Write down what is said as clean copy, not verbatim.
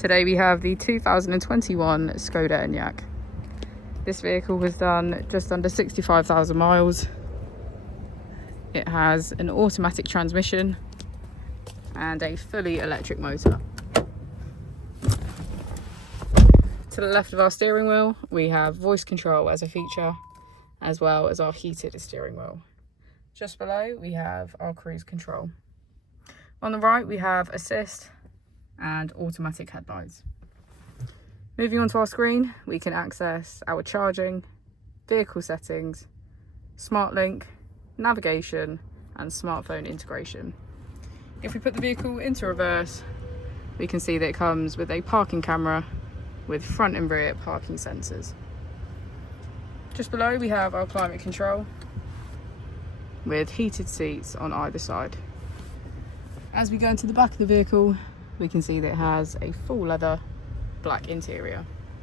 Today we have the 2021 Skoda Enyaq. This vehicle was done just under 65,000 miles. It has an automatic transmission and a fully electric motor. To the left of our steering wheel, we have voice control as a feature, as well as our heated steering wheel. Just below, we have our cruise control. On the right, we have assist and automatic headlights. Moving on to our screen, we can access our charging, vehicle settings, smart link, navigation and smartphone integration. If we put the vehicle into reverse, we can see that it comes with a parking camera with front and rear parking sensors. Just below, we have our climate control with heated seats on either side. As we go into the back of the vehicle, we can see that it has a full leather black interior.